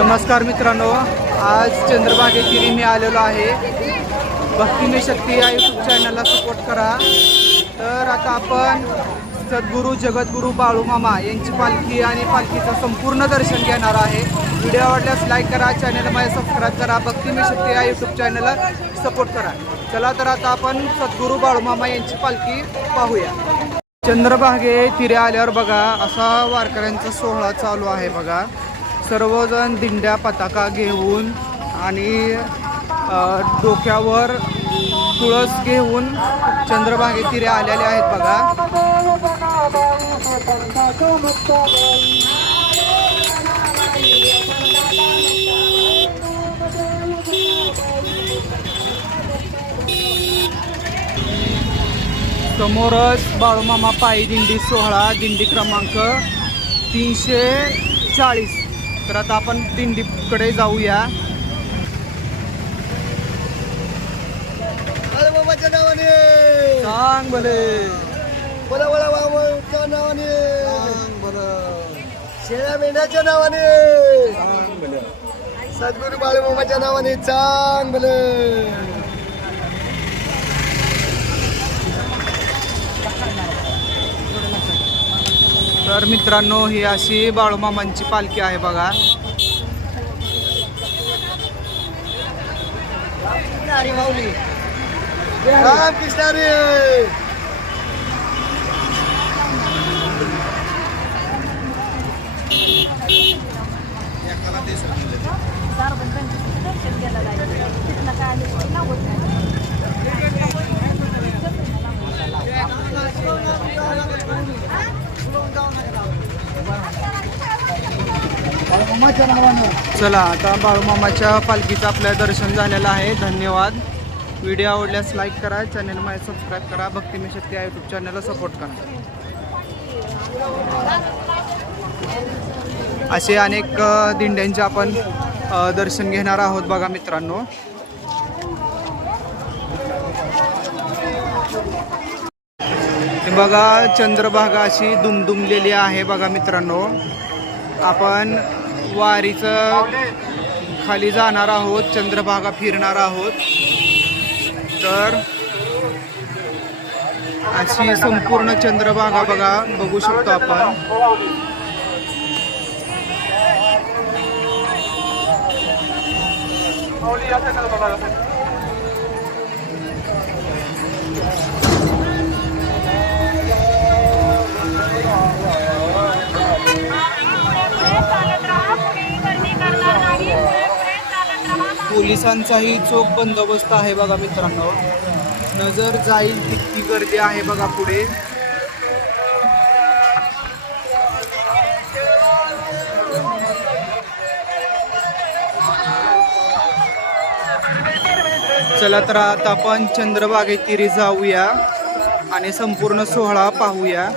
नमस्कार मित्रांनो आज चंद्रभागेतील मी आलेलो आहे. भक्तिमे शक्ती या यूट्यूब चॅनलला सपोर्ट करा. तर आता आपण सद्गुरू जगद्गुरू बाळूमामा यांची पालखी आणि पालखीचं संपूर्ण दर्शन घेणार आहे. व्हिडिओ आवडल्यास लाईक करा चॅनल माझ्या सबस्क्राईब करा भक्तिमे शक्ती या यूट्यूब चॅनलला सपोर्ट करा. चला तर आता आपण सद्गुरू बाळूमामा यांची पालखी पाहूया. चंद्रभागे तिरे आल्यावर बघा असा वारकऱ्यांचा सोहळा चालू आहे बघा. सर्वजण दिंड्या पताका घेऊन आणि डोक्यावर तुळस घेऊन चंद्रभागे तिरे आलेले आहेत बघा. समोरच बाळूमामा पायी दिंडी सोहळा दिंडी क्रमांक तीनशे चाळीस. तर आता आपण दिंडीकडे जाऊया. बाबाच्या नावाने! सांग भले. बोला बोला बाबाच्या नावाने! शेळ्या मेंढ्याच्या नावाने! सद्गुरू बाळूमामाच्या नावाने चांग भले. तर मित्रांनो ही अशी बाळूमामांची पालखी आहे बघा. चला आता बाळूमामाच्या पालखीचं आपल्या दर्शन झालेलं आहे. धन्यवाद. व्हिडिओ आवडल्यास लाईक करा चॅनल माझ्या सबस्क्राईब करा. भक्तिमी शक्ती या यूट्यूब चॅनलला सपोर्ट करा. असे अनेक दिंड्यांचे आपण दर्शन घेणार आहोत बघा मित्रांनो. बघा चंद्रभागा अशी दुमदुमलेली आहे बघा मित्रांनो. आपण वारीचं खाली जाणार आहोत चंद्रभागा फिरणार आहोत. तर अशी संपूर्ण चंद्रभागा बघा बघू शकतो आपण. पोलिसांचाही चोख बंदोबस्त आहे बघा मित्रांनो. नजर जाईल तितकी गर्दी आहे बघा पुढे. चला तर आता आपण चंद्रबागेतिरी जाऊया आणि संपूर्ण सोहळा पाहूया.